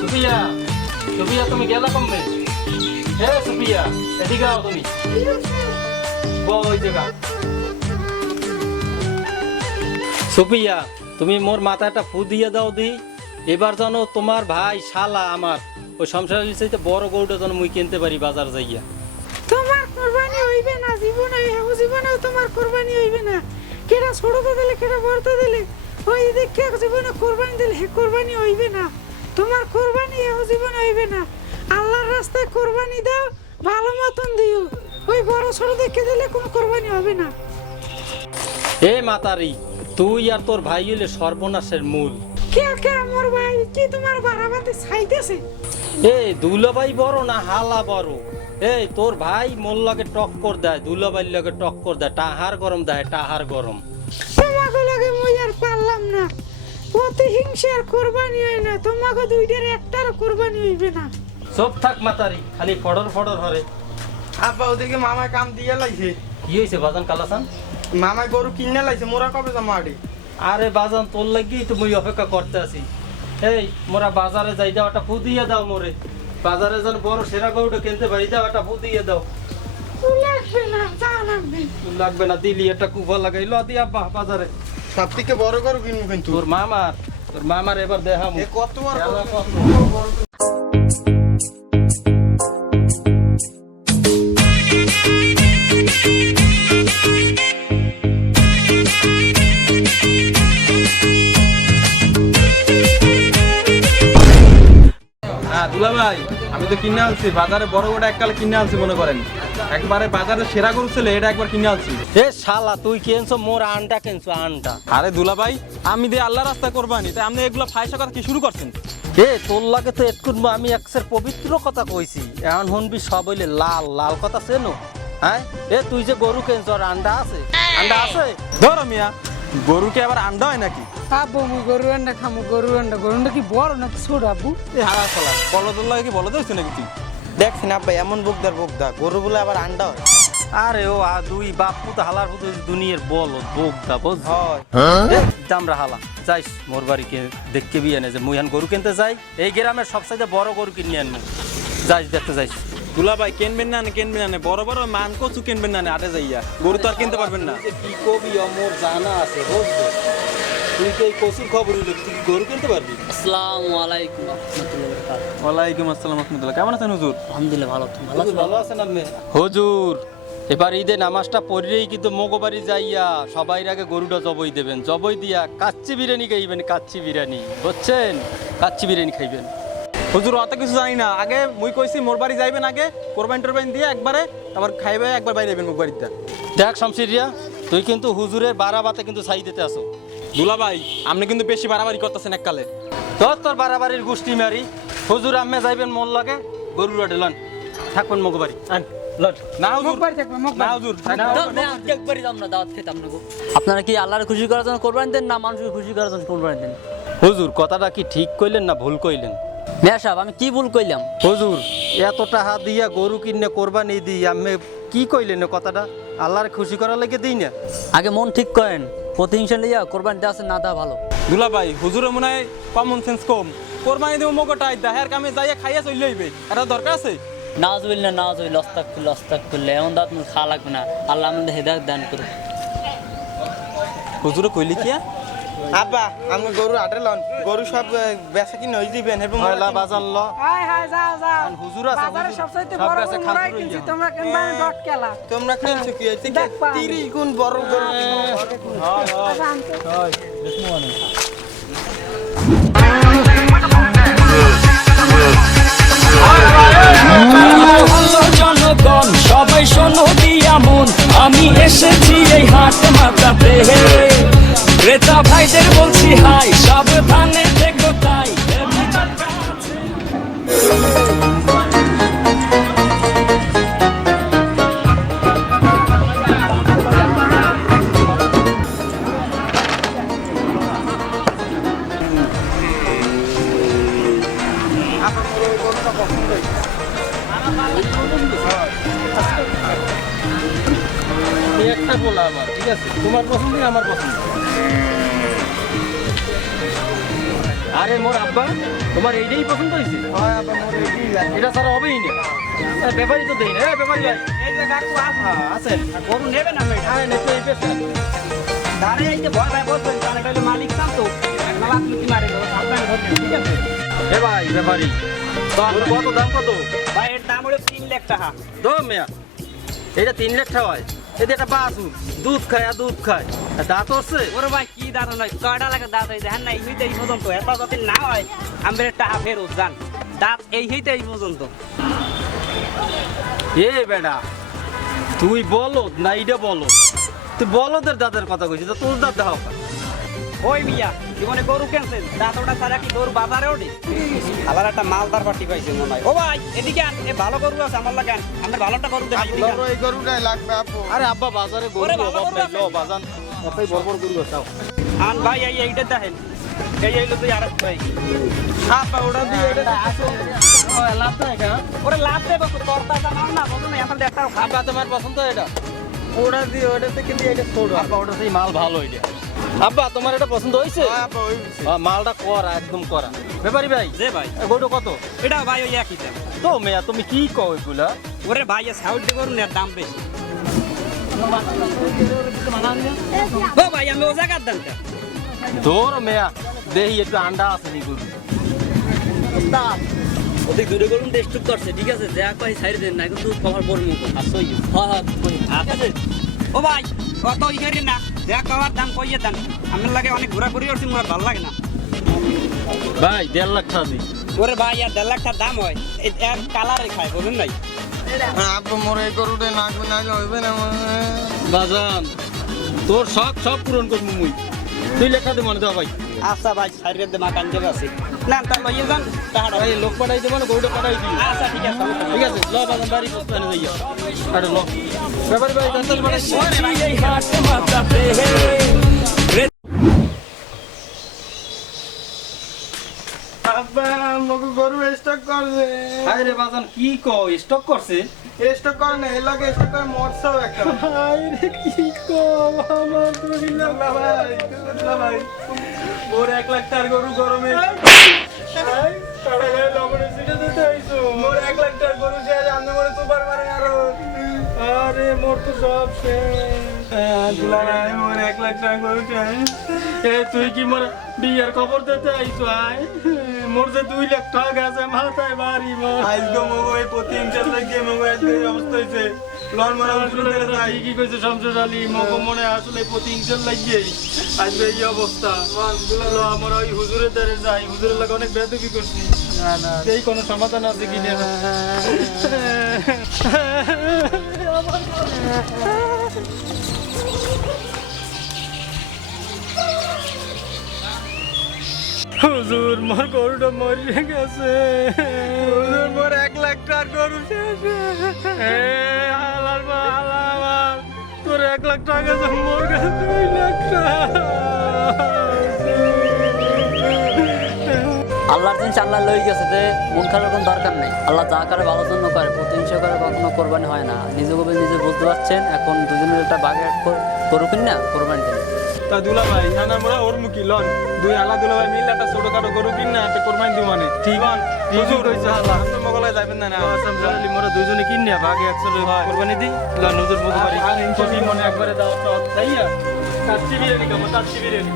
সুফিয়া, সুফিয়া তুমি গেলা কমবে? হে সুফিয়া, এদিকে আও তুমি। ওই জায়গা। সুফিয়া, তুমি মোর মাথাটা ফু দিয়ে দাও দি। এবার জানো তোমার ভাই শালা আমার ওই সংসারের চাইতে বড় গরুটা যেন মুই কিনতে পারি বাজার যাইয়া। তোমার কোরবানি হইবে না জীবনে, জীবনেও তোমার কোরবানি হইবে না। কেডা ছোটতে দিলে কেডা বড়তে দিলে ওই দেখে জীবনে কোরবানি দিলে হে কোরবানি হইবে না। তোমার কোরবানি জীবনে হইবে না। আল্লাহর রাস্তায় কোরবানি দাও, ভালো মতন দিও। ওই বড় ছোট দেখে দিলে কোনো কোরবানি হবে না। এ মাতারি, তুই আর তোর ভাই হইলে সর্বনাশের মূল। কে কে আমার ভাই কি তোমার বাড়াবাতে চাইতেছে? এ দুলাভাই বড় না হালা বড়? এই তোর ভাই মোল্লাকে টক্কর দেয়, দুলাভাইয়ের লগে টক্কর দেয়, টাহার গরম দেয়, টাহার গরম। তোমাকে লাগে মই আর পারলাম না। প্রতিহিংসা আর কোরবানি হয় না, তোমাকে দুইটার একটার কোরবানি হইবে না। সব থাক মাতারি, খালি ফডর ফডর হরে। আব্বা ওদিকে মামা কাম দিয়ে লাইছে। কি হয়েছে বাজান কালাসান? মামা গরু কিনে লাইছে, মোরা কবে যাবো আড়ি? আরে বাজান তোর লাগি তো মুই অপেক্ষা করতে আছি। এই মোরা বাজারে যাই, দাও একটা ফু দিয়ে দাও মোরে। বাজারে যেন বড় সেরা গরুটা কিনতে পারি, দাও একটা ফু দিয়ে দাও। লাগবে না, যা লাগবে লাগবে না, দিলি একটা কুফা লাগাইলো দি আব্বা বাজারে। সব থেকে বড় গরু কিনবো কিন্তু। তোর মামার এবার দেখাম কত বড় দুলা ভাই, আমি তো কিনে আনছি বাজারে বড় গোটা এককালে কিনে আনছি মনে করেন। একবারে বাজারে সেরা গরু ছিল, এটা একবার কিনে আনছি। এ শালা তুই কেনছো মোর আনটা কেনছো আনটা? আরে দুলা ভাই, আমি দিয়ে আল্লাহ রাস্তা কোরবানি, তাই আপনি এগুলো ফাইসা কথা কি শুরু করছেন? এ তোর লাগে তো এটকুন আমি একসের পবিত্র কথা কইছি, এখন শুনবি সব হইলে লাল লাল কথা চেনো? হ্যাঁ এ তুই যে গরু কেনছো আর আন্ডা আছে? আন্ডা আছে? ধরো মিয়া, গরুকে আবার আন্ডা হয় নাকি? আব্বু মু গরু আন্ডা খামু, গরু আন্ডা কি বড় নাকি ছোট আব্বু? এই হারা ফলা বলদ লাগে, বলদ হয়েছে নাকি তুই? দেখছেন আব্বা এমন বুকদা গরু বলে আবার আন্ডা হয়। আরে ও দুই বাপু তো হালার পুতো দুনিয়ার বল বোকদা বুঝ হয় দামরা হালা যাইস মোর বাড়িকে দেখতে বিয়ে নে যে মুই গরু কিনতে যাই, এই গ্রামের সবচাইতে বড় গরু কিনে আনবো। যাইস দেখতে যাইস। দুলা ভাই কিনবেন না কিনবেন না, বড় বড় মান কচু কিনবেন না আটে যাইয়া, গরু তো আর কিনতে পারবেন না। কি কবি মোর জানা আছে বুঝছো, তুই তো এই কচুর খবর হইলো, তুই গরু কিনতে পারবি? আসসালামু আলাইকুম রাহমাতুল্লাহি ওয়া বারাকাতুহু। ওয়ালাইকুম আসসালাম রাহমাতুল্লাহ। কেমন আছেন হুজুর? আলহামদুলিল্লাহ ভালো, তুমি ভালো হুজুর আছো? ভালো আছেন আপনি? হুজুর এবার ঈদে নামাজটা পড়লেই কিন্তু মগবাড়ি যাইয়া সবাই আগে গরুটা জবই দেবেন, জবই দিয়া কাচ্চি বিরিয়ানি খাইবেন, কাচ্চি বিরিয়ানি বুঝছেন, কাচ্চি বিরিয়ানি খাইবেন। হুজুর অত কিছু জানি না, আগে মুই কইছি মোর বাড়ি যাইবেন, আগে কোরবানি টোরবানি দিয়ে একবারে তারপর খাইবে, একবার বাইরে যাবেন মুখ বাড়িতে। দেখ শামসিরিয়া, তুই কিন্তু হুজুরের বাড়াবাতে কিন্তু ছাই দিতে আসো। দুলা ভাই, আপনি কিন্তু বেশি বাড়াবাড়ি করতেছেন এককালে। তোর বাড়াবাড়ির গোষ্ঠী মারি। হুজুর আম্মে যাইবেন মন লাগে গরুরা ঢেলান, থাকবেন মগবাড়ি আন লট। না হুজুর, মুখবাড়ি থাকবে, মুখবাড়ি। না হুজুর, একবারই আমরা দাওয়াত খেতাম না গো। আপনারা কি আল্লাহর খুশি করার জন্য কোরবানি দেন না মানুষকে খুশি করার জন্য কোরবানি দেন? হুজুর কথাটা কি ঠিক কইলেন না ভুল কইলেন? মিয়া সাহেব, আমি কি ভুল কইলাম? হুজুর এত টাকা দিয়া গরু কিনে কোরবানি দিই আমি কি কইলেন কথাটা? আল্লাহর খুশি করার লাগে দিই না? আগে মন ঠিক করেন, প্রতিহিংসা লইয়া কোরবানি দেওয়া আছে না দেওয়া ভালো। দুলা ভাই, হুজুরের মনে হয় কমন সেন্স কম। কোরবানি দেবো মগটাই দেহের কামে যাইয়া খাইয়া চলে যাইবে, এটা দরকার আছে? নাজবিল্লাহ নাজবিল্লাহ আস্তাগফিরুল্লাহ, এমন দাঁত মুখ খাওয়া লাগবে না। আল্লাহ আমাদের হেদায়েত দান করুন। হুজুরে কইলি কি? আব্বা আমি গরু আটে লন, গরু সব বেচা কিনে হয়ে দিবেন এবং পয়লা বাজার ল হাই হাই যাও যাও। হুজুর আছে, বাজারে হুজুর। সবচাইতে সব বড় বেচে গরু খান মোরাই শুরু কিনছি, হইয়া। তোমরা কিনবা ডট কেলা। তোমরা খেলছো কি হয়েছে? দেখবা। 30 গুণ বড় গরু। আচ্ছা, আনতে। হ্যালো জনগণ, সবাই শোনো দিয়া মন, আমি এসেছি এই হাট মাথাতে। ক্রেতা ভাইদের বলছি হাই, সাবধানে দেখো তাই। একটা বলা আমার ঠিক আছে, তোমার পছন্দ আমার পছন্দ। আরে মোর আব্বা তোমার এইটাই পছন্দ হয়েছে? হয় আব্বা মোর এইটাই লাগে। এটা ছাড়া হবেই না। ব্যাপারই তো দেই না। ব্যাপারী ভাই এই যে কাকু আছেন? গরু নেবে না ভাই আরে নেতে এই পেছনে। দাঁড়ে এই যে ভয় ভাই বলছেন তাহলে তাহলে মালিক চান তো মেলা আপনি মারে দেবো সাবধানে ধরবেন ঠিক আছে এ ভাই ব্যাপারী তোর কত দাম কত? ভাই এর দাম হলো 3 লাখ টাকা দো মিয়া এটা 3 লাখ টাকা হয়। এতে একটা বাসু দুধ খায় আর দুধ খায় আর দাঁত হচ্ছে। ওরে ভাই কি দাঁত নয় কয়টা লাগে দাঁত হয়েছে হ্যাঁ না এই হইতে এই পর্যন্ত এত যদি না হয় আমাদের টাকা ফেরত যান দাঁত এই হইতে এই পর্যন্ত এ বেটা তুই বলো না এইটা বলো, তুই বলদের দাঁতের কথা কইছিস তো তোর দাঁত দেখাও। ওই মিয়া জীবনে গরু কেনছেন দাঁত ওটা ছাড়া কি গরু বাজারে ওঠে আবার একটা মালদার পার্টি পাইছে মনে হয় ও ভাই এদিকে আন এ ভালো গরু আছে আমার লাগান আমরা ভালো একটা গরু দেখাই এদিকে আন। আব্বা এই গরুটাই লাগবে আপু। আরে আব্বা বাজারে গরু ওরে বাবা, অভাব গরু নাই, আছে। লো বাজান এতই বড় বড় গরু আছে। আন ভাই এই এইটা দেখেন এই এইলো তুই আর ভাই আব্বা ওটা দিয়ে এটা লাভ নাই কেন? ওরে লাভ দেবো তোর দাদা মাল না বলো না এখন একটা আব্বা তোমার পছন্দ এটা? ওটা দিয়ে ওটা থেকে দিয়ে এটা ছোট আব্বা ওটা সেই মাল ভালো এটা। আব্বা তোমার এটা পছন্দ হয়েছে? হয় আব্বা ওই মালটা করা একদম করা। ব্যাপারী ভাই যে ভাই এ গরুটা কত? এটা ভাই ওই একই দাম তো মেয়া তুমি কি কও এগুলা? ওরে ভাই সাউথ দিয়ে করুন এর দাম বেশি ও ভাই আমি ও জায়গার দাম তোর মেয়া দেহি একটু আন্ডা আছে নি গরু। ওদের দূরে করুন টেস্ট করছে ঠিক আছে দেখ ভাই সাইড দেন না কিন্তু কভার করবো আসই হ্যাঁ হ্যাঁ ঠিক আছে ও ভাই কত ই করি না দেখ আমার দাম কইয়ে দেন আমার লাগে অনেক ঘোরাঘুরি করছি আমার ভালো লাগে না ভাই 1.5 লাখ টাকা দিই। ওরে ভাই আর 1.5 লাখ টাকা দাম হয় এর কালারে খায় বুঝুন নাই আব্বা মোর এই গরুটাই লাগবে না হইবে না বাজান তোর শখ সব পূরণ করবো মুই, তুই লেখা দে মনে দাও ভাই। আচ্ছা ভাই সাইডের দে মাকান যাবে আছে না তার লইয়ে যান টাকাটা ভাই লোক পাঠাই দেবো না গরুটা পাঠাই দিই। আচ্ছা ঠিক আছে ঠিক আছে ল বাজান বাড়ি পোস্টানে যাইয়া আরে ল ব্যাপারী ভাই দাঁতাল বাড়াই এসেছি এই হাট মাতাতে আব্বা আমাকে গরু স্টক করছে। হায় রে বাজান কি কও স্টক করছে? স্টক করে না এর লাগে স্টক করে মরছেও একটা। হায় রে কি কও আমার দুইলা ভাই ভাই মোর 1 লাখ টাকার গরু গরমে টাকা গায়ে লবণে ছিটে দিতে আইছো। মোর 1 লাখ টাকার গরু শেষ আমনে মরে সুপার মারে আরো। আরে মোর তো সব শেষ। দুলা ভাই মোর 1 লাখ টাকার গরু চাই। এ তুই কি মোর বিয়ার খবর দিতে আইছো? আয় মোর যে 2 লাখ টাকা আছে মাথায় বাড়ি মোর। আজকে মগো এই প্রতি ইনচার লাগে মগো আজকে এই অবস্থা হইছে। লন মারা উঠলে আসলে যাই। কি কইছে শামসুর আলী মগো মনে আসলে প্রতি ইনশাল লাগিয়ে আজকে এই অবস্থা। লো আমরা ওই হুজুরের দ্বারে যাই, হুজুরের লাগে অনেক বেদবি করছি। না না এই কোনো সমাধান আছে কি না? হুজুর মোর গরুটা মরে গেছে। হুজুর মোর 1 লাখ টাকার গরু শেষ। এ হালাল মা হালাল তোর 1 লাখ টাকা আছে মোর কাছে 2 লাখ টাকা। আল্লাহর জিনিস আল্লাহ লই গেছে তে মন খারাপ কোনো দরকার নেই আল্লাহ যা করে ভালো জন্য করে প্রতিহিংসা করে কখনো কোরবানি হয় না নিজে কবে নিজে বুঝতে পারছেন এখন দুজনের একটা বাঘে করুন না কোরবানি দেন তা দুলা ভাই না আমরা ওর মুখী লন দুই আলা দুলা ভাই মিলে একটা ছোটখাটো গরু কিন না একটা কোরবানি দিব মানে ঠিক হুজুর কইছে আল্লাহ। আপনি মোগলায় যাবেন না না শামসুর আলী মোরা দুইজনে কিনে ভাগে একসাথে কোরবানি দিই। লা নজর মুখ বাড়ি আর ইনশাআল্লাহ মনে একবারে দাও তাইয়া কাচ্চি বিরিয়ানি খাবো, কাচ্চি বিরিয়ানি।